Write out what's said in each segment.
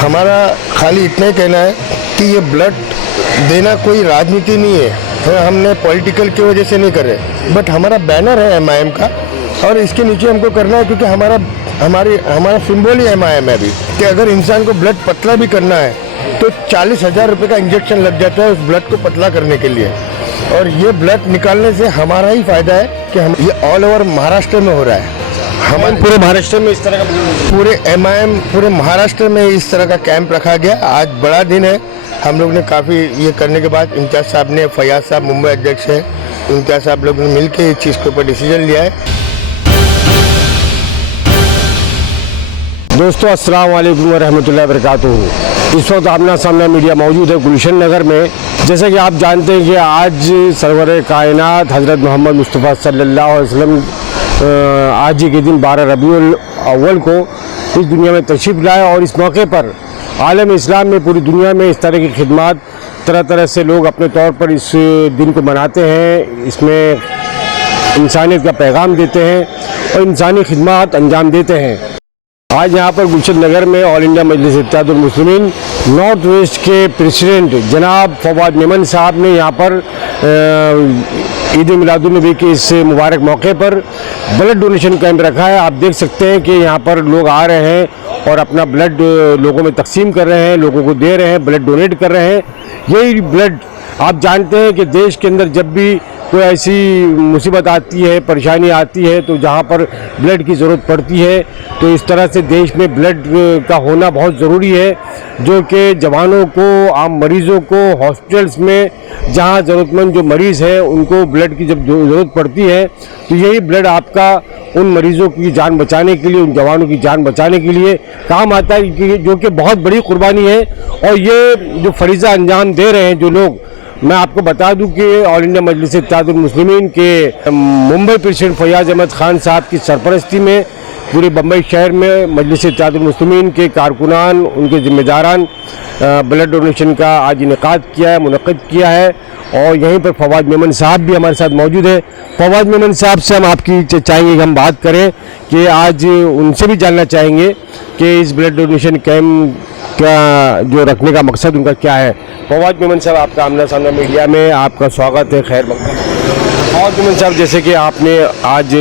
हमारा खाली इतना ही कहना है कि ये ब्लड देना कोई राजनीति नहीं है, हमने पॉलिटिकल की वजह से नहीं कर रहे, बट हमारा बैनर है एमआईएम का और इसके नीचे हमको करना है क्योंकि हमारा सिंबल ही एमआईएम है अभी कि अगर इंसान को ब्लड पतला भी करना है तो 40,000 रुपये का इंजेक्शन लग जाता है उस ब्लड को पतला करने के लिए। और ये ब्लड निकालने से हमारा ही फायदा है कि हम ये ऑल ओवर महाराष्ट्र में हो रहा है। हमारे पूरे महाराष्ट्र में इस तरह का पूरे एमआईएम पूरे महाराष्ट्र में इस तरह का कैंप रखा गया। आज बड़ा दिन है, हम लोग ने काफ़ी ये करने के बाद इम्तियाज़ साहब ने, फयाज साहब मुंबई अध्यक्ष है, इम्तियाज़ साहब लोग ने मिलकर इस चीज़ के ऊपर डिसीजन लिया है। दोस्तों अस्सलाम वालेकुम रहमतुल्लाहि व बरकातुहू। इस वक्त आमना सामना मीडिया मौजूद है गुलशन नगर में। जैसे कि आप जानते हैं कि आज सरवर कायनात हज़रत मोहम्मद मुस्तफ़ा सल्लल्लाहु अलैहि वसल्लम आज ही के दिन 12 रबीउल अव्वल को इस दुनिया में तशरीफ़ लाए और इस मौके पर आलम इस्लाम में पूरी दुनिया में इस तरह की खिदमत तरह तरह से लोग अपने तौर पर इस दिन को मनाते हैं, इसमें इंसानियत का पैगाम देते हैं और इंसानी खिदमत अंजाम देते हैं। आज यहाँ पर गुलशन नगर में ऑल इंडिया मजलिस इत्तेहादुल मुस्लिमीन नॉर्थ वेस्ट के प्रेसिडेंट जनाब फवाद मेमन साहब ने यहाँ पर ईद मिलादुन नबी के इस मुबारक मौके पर ब्लड डोनेशन कैंप रखा है। आप देख सकते हैं कि यहाँ पर लोग आ रहे हैं और अपना ब्लड लोगों में तकसीम कर रहे हैं, लोगों को दे रहे हैं, ब्लड डोनेट कर रहे हैं। यही ब्लड आप जानते हैं कि देश के अंदर जब भी कोई ऐसी मुसीबत आती है, परेशानी आती है, तो जहाँ पर ब्लड की ज़रूरत पड़ती है तो इस तरह से देश में ब्लड का होना बहुत ज़रूरी है, जो कि जवानों को, आम मरीज़ों को, हॉस्पिटल्स में जहाँ ज़रूरतमंद जो मरीज़ हैं उनको ब्लड की जब ज़रूरत पड़ती है तो यही ब्लड आपका उन मरीज़ों की जान बचाने के लिए, उन जवानों की जान बचाने के लिए काम आता है, जो कि बहुत बड़ी कुर्बानी है। और ये जो फरीज़ा अंजाम दे रहे हैं जो लोग, मैं आपको बता दूं कि ऑल इंडिया मजलिस इत्तेहादुल मुस्लिमीन के मुंबई प्रेसिडेंट फयाज अहमद खान साहब की सरपरस्ती में पूरे बम्बई शहर में मजलिस इत्तेहादुल मुस्लिमीन के कारकुनान, उनके ज़िम्मेदारान ब्लड डोनेशन का आज इनेकाद किया है, मुनक़्क़िद किया है। और यहीं पर फवाद मेमन साहब भी हमारे साथ मौजूद है। फवाद मेमन साहब से हम आपकी चाहेंगे कि हम बात करें कि आज उनसे भी जानना चाहेंगे कि इस ब्लड डोनेशन कैंप का जो रखने का मकसद उनका क्या है। फवाद मेमन साहब, आपका आमना सामना मीडिया में आपका स्वागत है, खैर मकदम। फवाद मेमन साहब, जैसे कि आपने आज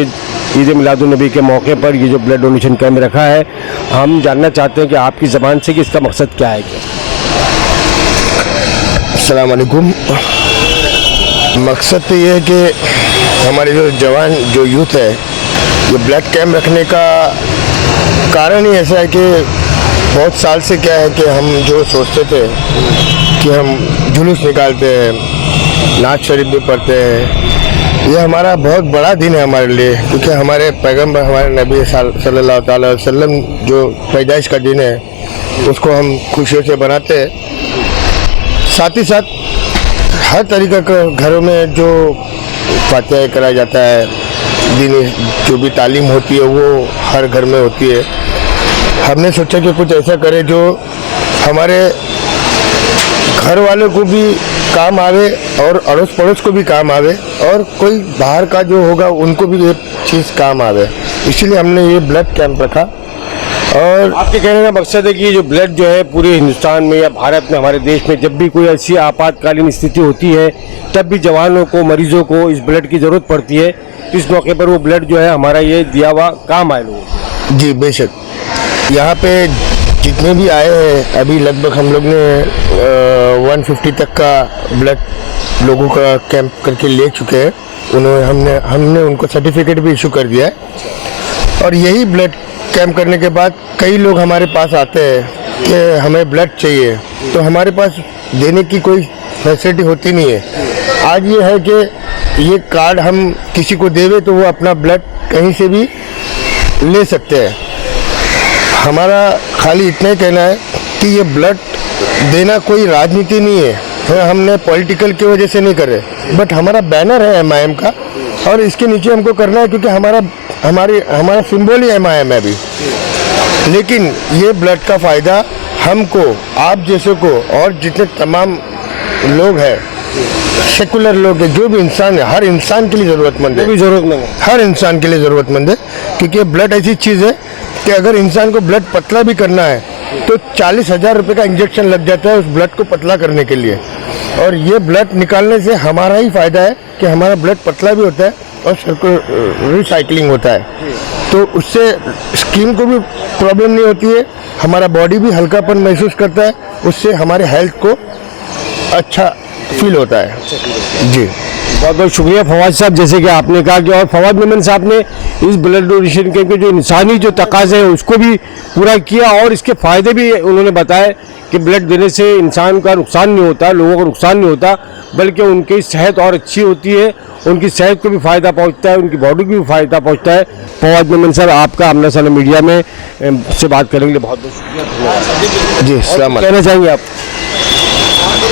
ईद मिलादुन नबी के मौके पर ये जो ब्लड डोनेशन कैंप रखा है, हम जानना चाहते हैं कि आपकी ज़बान से कि इसका मकसद क्या है। अस्सलाम वालेकुम। मकसद तो ये है कि हमारे जो जवान, जो यूथ है, ये ब्लड कैंप रखने का कारण ही ऐसा है कि बहुत साल से क्या है कि हम जो सोचते थे कि हम जुलूस निकालते हैं, नात शरीफ भी पढ़ते हैं, ये हमारा बहुत बड़ा दिन है हमारे लिए, क्योंकि हमारे पैगंबर, हमारे नबी सल्लल्लाहु अलैहि वसल्लम जो पैदाइश का दिन है उसको हम खुशियों से बनाते हैं। साथ ही साथ हर तरीक़े का घरों में जो फातिहा कराया जाता है, दीनी जो भी तालीम होती है वो हर घर में होती है। हमने सोचा कि कुछ ऐसा करें जो हमारे घर वालों को भी काम आवे और अड़ोस पड़ोस को भी काम आवे और कोई बाहर का जो होगा उनको भी ये चीज़ काम आवे, इसीलिए हमने ये ब्लड कैंप रखा। और आपके कहने का मकसद है कि ये जो ब्लड जो है पूरे हिंदुस्तान में या भारत में, हमारे देश में जब भी कोई ऐसी आपातकालीन स्थिति होती है तब भी जवानों को, मरीजों को इस ब्लड की ज़रूरत पड़ती है, तो इस मौके पर वो ब्लड जो है हमारा ये दिया हुआ काम आए लोगों को। जी बेशक, यहाँ पे जितने भी आए हैं अभी लगभग हम लोग ने 150 तक का ब्लड लोगों का कैंप करके ले चुके हैं। हमने उनको सर्टिफिकेट भी इशू कर दिया है। और यही ब्लड कैंप करने के बाद कई लोग हमारे पास आते हैं कि हमें ब्लड चाहिए, तो हमारे पास देने की कोई फैसिलिटी होती नहीं है। आज ये है कि ये कार्ड हम किसी को देवे तो वो अपना ब्लड कहीं से भी ले सकते हैं। हमारा खाली इतना ही कहना है कि ये ब्लड देना कोई राजनीति नहीं है, हमने पॉलिटिकल की वजह से नहीं कर रहे, बट हमारा बैनर है एमआईएम का और इसके नीचे हमको करना है क्योंकि हमारा सिंबल ही एमआईएम है अभी। लेकिन ये ब्लड का फ़ायदा हमको, आप जैसे को और जितने तमाम लोग हैं, सेकुलर लोग हैं, जो भी इंसान है, हर इंसान के लिए ज़रूरतमंद है, हर इंसान के लिए ज़रूरतमंद है। क्योंकि ब्लड ऐसी चीज़ है कि अगर इंसान को ब्लड पतला भी करना है तो 40,000 रुपये का इंजेक्शन लग जाता है उस ब्लड को पतला करने के लिए। और ये ब्लड निकालने से हमारा ही फ़ायदा है कि हमारा ब्लड पतला भी होता है और रिसाइकलिंग होता है, तो उससे स्किन को भी प्रॉब्लम नहीं होती है, हमारा बॉडी भी हल्कापन महसूस करता है, उससे हमारे हेल्थ को अच्छा फील होता है। जी बहुत बहुत शुक्रिया फवाद साहब। जैसे कि आपने कहा कि और फवाद मेमन साहब ने इस ब्लड डोनेशन कैंप के जो इंसानी जो तकाजे हैं उसको भी पूरा किया और इसके फ़ायदे भी उन्होंने बताए कि ब्लड देने से इंसान का नुकसान नहीं होता, लोगों को नुकसान नहीं होता, बल्कि उनकी सेहत और अच्छी होती है, उनकी सेहत को भी फ़ायदा पहुंचता है, उनकी बॉडी को भी फ़ायदा पहुंचता है। फवाद मेमन साहब आपका आमना सामना मीडिया में से बात करने के लिए बहुत बहुत शुक्रिया। जी सलाम अलैकुम। कहना चाहेंगे आप?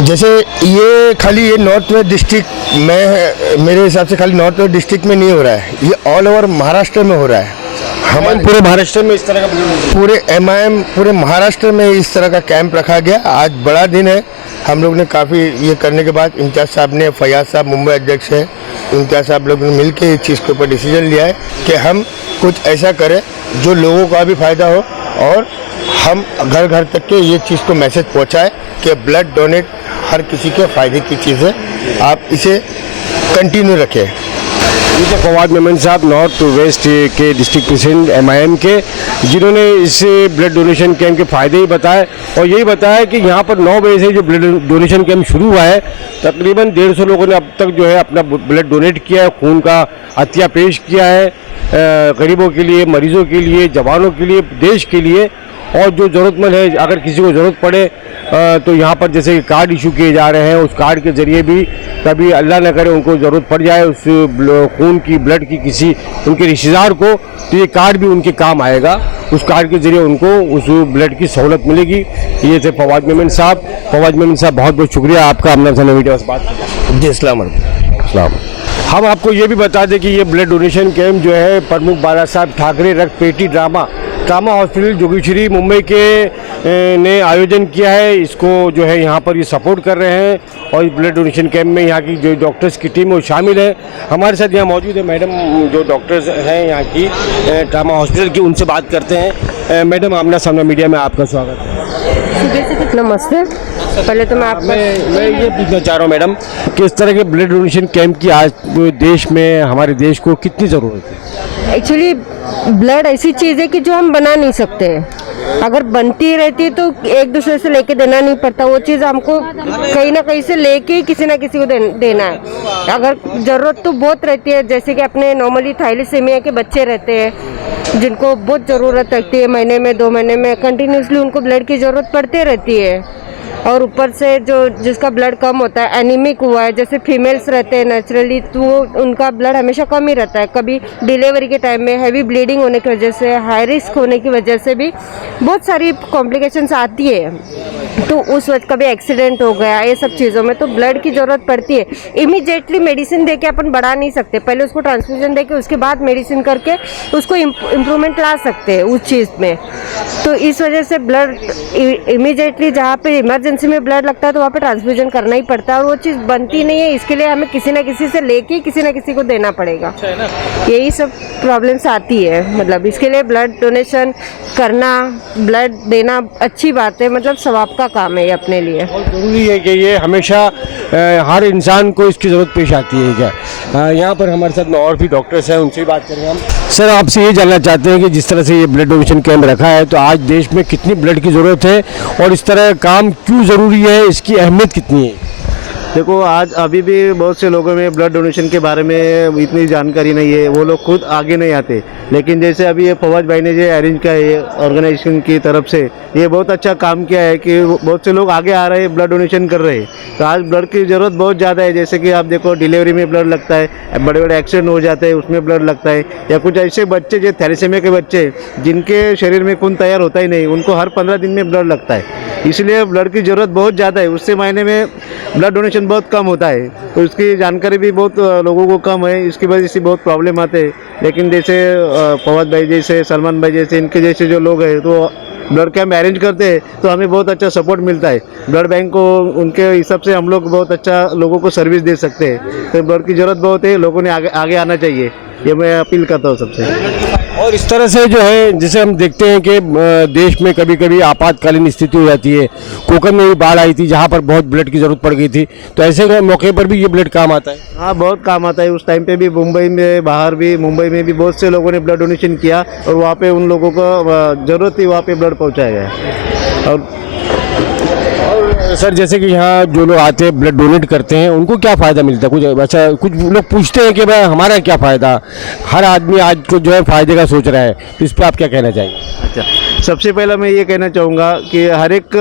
जैसे ये खाली ये नॉर्थ वेस्ट डिस्ट्रिक्ट में, मेरे हिसाब से खाली नॉर्थ वेस्ट डिस्ट्रिक्ट में नहीं हो रहा है, ये ऑल ओवर महाराष्ट्र में हो रहा है। हमारे पूरे महाराष्ट्र में इस तरह का पूरे MIM पूरे महाराष्ट्र में इस तरह का कैंप रखा गया। आज बड़ा दिन है, हम लोग ने काफ़ी ये करने के बाद इम्तियाज़ साहब ने, फयाज साहब मुंबई अध्यक्ष हैं, इम्तियाज़ साहब लोग ने मिल के इस चीज़ के ऊपर डिसीजन लिया है कि हम कुछ ऐसा करें जो लोगों का भी फ़ायदा हो और हम घर घर तक के ये चीज़ को मैसेज पहुँचाए कि ब्लड डोनेट हर किसी के फ़ायदे की चीज़ है, आप इसे कंटिन्यू रखें। ये तो फवाद मेमन साहब नॉर्थ वेस्ट के डिस्ट्रिक्ट प्रेसिडेंट MIM के, जिन्होंने इस ब्लड डोनेशन कैंप के फ़ायदे ही बताए और यही बताया कि यहाँ पर 9 बजे से जो ब्लड डोनेशन कैंप शुरू हुआ है, तकरीबन 150 लोगों ने अब तक जो है अपना ब्लड डोनेट किया है, खून का अतिया पेश किया है गरीबों के लिए, मरीजों के लिए, जवानों के लिए, देश के लिए। और जो ज़रूरतमंद है, अगर किसी को ज़रूरत पड़े तो यहाँ पर जैसे कार्ड इशू किए जा रहे हैं, उस कार्ड के ज़रिए भी कभी अल्लाह न करे उनको ज़रूरत पड़ जाए उस खून की, ब्लड की किसी उनके रिश्तेदार को, तो ये कार्ड भी उनके काम आएगा, उस कार्ड के ज़रिए उनको उस ब्लड की सहूलत मिलेगी। ये थे फवाद मेमन साहब। फवाद मेमन साहब बहुत बहुत शुक्रिया आपका आमना सामना मीडिया से बात करना। जी अस्सलाम वालेकुम। हम आपको ये भी बता दें कि ये ब्लड डोनेशन कैंप जो है प्रमुख बाला साहब ठाकरे रक्तपेटी ट्रामा हॉस्पिटल जोगेश्वरी मुंबई के ने आयोजन किया है। इसको जो है यहाँ पर ये सपोर्ट कर रहे हैं और इस ब्लड डोनेशन कैंप में यहाँ की जो डॉक्टर्स की टीम है वो शामिल है। हमारे साथ यहाँ मौजूद है मैडम जो डॉक्टर्स हैं यहाँ की ट्रामा हॉस्पिटल की, उनसे बात करते हैं। मैडम आमना सामना मीडिया में आपका स्वागत है। नमस्ते। पहले तो मैं ये पूछना चाह रहा हूँ मैडम कि इस तरह के ब्लड डोनेशन कैंप की आज देश में, हमारे देश को कितनी ज़रूरत है? एक्चुअली ब्लड ऐसी चीज़ है कि जो हम बना नहीं सकते, अगर बनती रहती है तो एक दूसरे से लेके देना नहीं पड़ता, वो चीज़ हमको कहीं ना कहीं से लेके किसी ना किसी को देना है। अगर ज़रूरत तो बहुत रहती है, जैसे कि अपने नॉर्मली थैलेसीमिया के बच्चे रहते हैं जिनको बहुत ज़रूरत रहती है, महीने में 2 महीने में कंटिन्यूसली उनको ब्लड की ज़रूरत पड़ती रहती है। और ऊपर से जो जिसका ब्लड कम होता है, एनीमिक हुआ है, जैसे फीमेल्स रहते हैं नेचुरली, तो उनका ब्लड हमेशा कम ही रहता है। कभी डिलीवरी के टाइम में हैवी ब्लीडिंग होने की वजह से, हाई रिस्क होने की वजह से भी बहुत सारी कॉम्प्लिकेशंस आती है, तो उस वक्त कभी एक्सीडेंट हो गया, ये सब चीज़ों में तो ब्लड की ज़रूरत पड़ती है। इमीडिएटली मेडिसिन दे के अपन बढ़ा नहीं सकते, पहले उसको ट्रांसफ्यूजन दे के उसके बाद मेडिसिन करके उसको इम्प्रूवमेंट ला सकते हैं उस चीज़ में। तो इस वजह से ब्लड इमीडिएटली जहाँ पे इमरजेंसी में ब्लड लगता है तो वहाँ पे ट्रांसफ्यूजन करना ही पड़ता है, और वो चीज़ बनती नहीं है, इसके लिए हमें किसी ना किसी से लेके किसी ना किसी को देना पड़ेगा। यही सब प्रॉब्लम्स आती है, मतलब इसके लिए ब्लड डोनेशन करना, ब्लड देना अच्छी बात है, मतलब सवाब का काम है ये अपने लिए। ज़रूरी है कि ये हमेशा हर इंसान को इसकी ज़रूरत पेश आती है क्या? यहाँ पर हमारे साथ में और भी डॉक्टर्स हैं, उनसे बात करेंगे हम। सर आपसे ये जानना चाहते हैं कि जिस तरह से ये ब्लड डोनेशन कैंप रखा है, तो आज देश में कितनी ब्लड की ज़रूरत है और इस तरह काम क्यों ज़रूरी है, इसकी अहमियत कितनी है? देखो, आज अभी भी बहुत से लोगों में ब्लड डोनेशन के बारे में इतनी जानकारी नहीं है, वो लोग खुद आगे नहीं आते। लेकिन जैसे अभी ये फवाद भाई ने जो अरेंज किया है ऑर्गेनाइजेशन की तरफ से, ये बहुत अच्छा काम किया है कि बहुत से लोग आगे आ रहे हैं, ब्लड डोनेशन कर रहे हैं। तो आज ब्लड की ज़रूरत बहुत ज़्यादा है। जैसे कि आप देखो, डिलीवरी में ब्लड लगता है, बड़े बड़े एक्सीडेंट हो जाते हैं उसमें ब्लड लगता है, या कुछ ऐसे बच्चे जो थैलेसीमिया के बच्चे जिनके शरीर में खून तैयार होता ही नहीं, उनको हर 15 दिन में ब्लड लगता है। इसलिए ब्लड की ज़रूरत बहुत ज़्यादा है। उससे महीने में ब्लड डोनेशन बहुत कम होता है, तो इसकी जानकारी भी बहुत लोगों को कम है, इसकी वजह से बहुत प्रॉब्लम आते हैं। लेकिन जैसे फवाद भाई जैसे, सलमान भाई जैसे, इनके जैसे जो लोग हैं तो ब्लड कैंप अरेंज करते हैं, तो हमें बहुत अच्छा सपोर्ट मिलता है। ब्लड बैंक को उनके हिसाब से हम लोग बहुत अच्छा लोगों को सर्विस दे सकते हैं। तो ब्लड की ज़रूरत बहुत है, लोगों ने आगे आना चाहिए, ये मैं अपील करता हूँ सबसे। और इस तरह से जो है जैसे हम देखते हैं कि देश में कभी कभी आपातकालीन स्थिति हो जाती है। कोकन में भी बाढ़ आई थी जहाँ पर बहुत ब्लड की ज़रूरत पड़ गई थी, तो ऐसे मौके पर भी ये ब्लड काम आता है। हाँ, बहुत काम आता है। उस टाइम पे भी मुंबई में, बाहर भी, मुंबई में भी बहुत से लोगों ने ब्लड डोनेशन किया और वहाँ पे उन लोगों को ज़रूरत थी, वहाँ पे ब्लड पहुँचाया गया। और सर जैसे कि यहाँ जो लोग आते हैं ब्लड डोनेट करते हैं उनको क्या फ़ायदा मिलता है? कुछ अच्छा, कुछ लोग पूछते हैं कि भाई हमारा क्या फ़ायदा, हर आदमी आज को जो है फ़ायदे का सोच रहा है, तो इस पर आप क्या कहना चाहेंगे? अच्छा, सबसे पहला मैं ये कहना चाहूँगा कि हर एक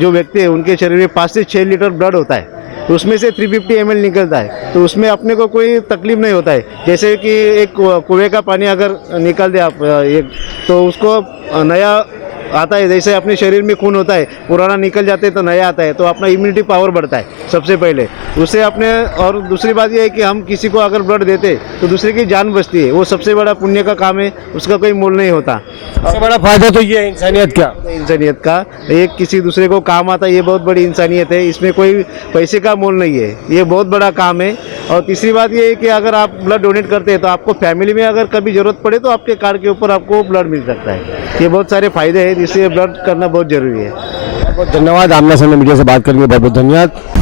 जो व्यक्ति है उनके शरीर में 5 से 6 लीटर ब्लड होता है, तो उसमें से 350 ml निकलता है, तो उसमें अपने को कोई तकलीफ नहीं होता है। जैसे कि एक कुएं का पानी अगर निकाल दे आप एक, तो उसको नया आता है, जैसे अपने शरीर में खून होता है, पुराना निकल जाते हैं तो नया आता है, तो अपना इम्यूनिटी पावर बढ़ता है सबसे पहले उससे अपने। और दूसरी बात यह है कि हम किसी को अगर ब्लड देते तो दूसरे की जान बचती है, वो सबसे बड़ा पुण्य का काम है, उसका कोई मोल नहीं होता। सबसे बड़ा फ़ायदा तो ये है इंसानियत का, इंसानियत का एक किसी दूसरे को काम आता है, ये बहुत बड़ी इंसानियत है। इसमें कोई पैसे का मोल नहीं है, ये बहुत बड़ा काम है। और तीसरी बात ये है कि अगर आप ब्लड डोनेट करते हैं तो आपको फैमिली में अगर कभी ज़रूरत पड़े तो आपके कार्ड के ऊपर आपको ब्लड मिल सकता है। ये बहुत सारे फायदे हैं, इसलिए ब्लड करना बहुत ज़रूरी है। बहुत धन्यवाद। आमना सामने मीडिया से बात करने के लिए बहुत बहुत धन्यवाद।